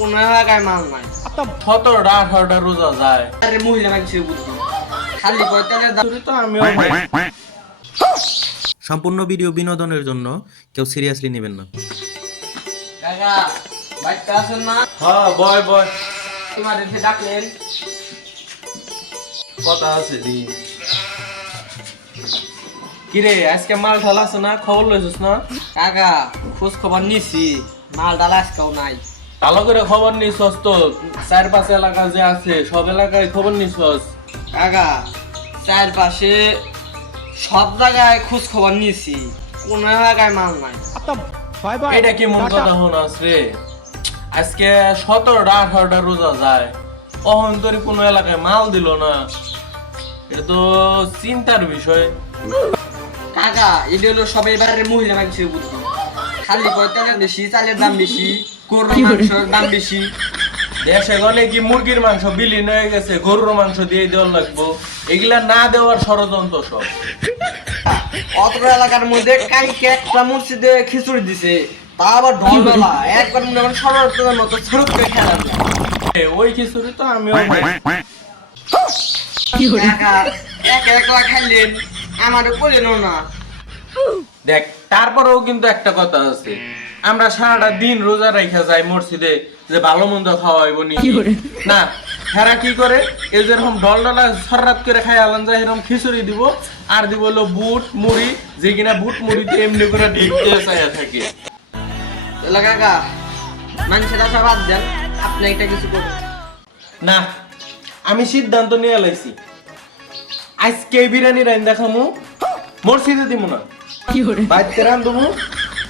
কোন এলাকায় মাল নাই। সতেরোটা আঠারোটা রোজা যায়। আরে মহিলা খালি পয়তালের দাম তো আমিও সম্পূর্ণ ভিডিও বিনোদনের জন্য কেউ সিরিয়াসলি নেবেন না। কাকা বাচ্চা আছেন না? হ্যাঁ বয় বয়। তোমার ডাকলেন। কথা আছে দি। কিরে আজকে মাল ঢাল আছে না? খবর লইছিস না? কাকা খোঁজ খবর নিছি। মাল ডাল আজকাও নাই। ভালো করে খবর নিছস তো। চার পাঁচ এলাকা যে আছে সব এলাকায় খবর নিছস কাকা চারপাশে সব জায়গায় খোঁজ খবর নিছি কোন এলাকায় মাল নাই। এটা কি মন কথা হনাস রে? আজকে সতেরোটা আঠারোটা রোজা যায়। অহন তোর কোনো এলাকায় মাল দিল না? এটা তো চিন্তার বিষয়। কাকা এটা হলো সবাই এবারে মহিলা মানুষের বুদ্ধি। খালি পয়তালের বেশি চালের দাম বেশি। গরুর মাংসের দাম বেশি। দেশে গলে কি মুরগির মাংস বিলীন হয়ে গেছে গরুর মাংস দিয়ে দেওয়ার লাগবো। এগুলা না দেওয়ার ষড়যন্ত্র সব। অত এলাকার মধ্যে কালকে একটা মসজিদে খিচুড়ি দিছে তা আবার ঢলবেলা। একবার মনে ষড়যন্ত্রের মতো করে ওই খিচুড়ি তো আমিও এক একলা খাইলেন আমারও করলেন না। দেখ তারপরেও কিন্তু একটা কথা আছে। আমরা সারাটা দিন রোজা রেখে যাই মসজিদে যে ভালো মন্দ খাওয়াইব নি। না হেরা কি করে? এই যে যেরকম ডল ডলা সরাত করে খাই আলান যায় এরকম খিচুড়ি দিব আর দিব হলো বুট মুড়ি যে কিনা বুট মুড়িতে এমনি করে ঢিপ দিয়ে চাইয়া থাকে। কাকা মানুষের আশা বাদ দেন আপনি একটা কিছু করুন। না আমি সিদ্ধান্ত নিয়ে লাইছি। আজকে বিরিয়ানি রাইন দেখামু মসজিদে দিব না। বাইতে রান্ধবো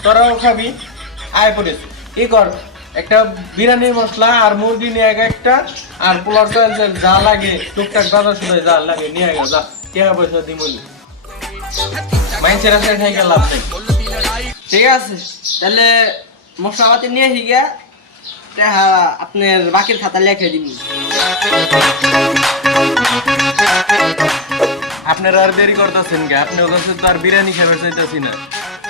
তোরাও খাবি। আয় পড়িস। কি কর? একটা বিরিয়ানির মশলা আর মুরগি নিয়ে আগে একটা, আর পোলার চাল যা লাগে, টুকটাক বাজার সুদাই যা লাগে, নিয়ে আগে যা। টাকা পয়সা দিমনি মাইন্সের আছে খাই গেলাম ঠিক আছে, তাহলে মশলাপাতি নিয়ে হিগা টাকা আপনার বাকির খাতা লিখে দিন আপনারা আর দেরি করতেছেন কে আপনি ওখানে তো আর বিরিয়ানি খাবার চাইতেছি না।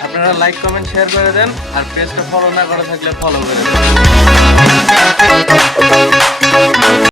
আপনারা লাইক কমেন্ট শেয়ার করে দেন আর পেজটা ফলো না করে থাকলে ফলো করে দেন।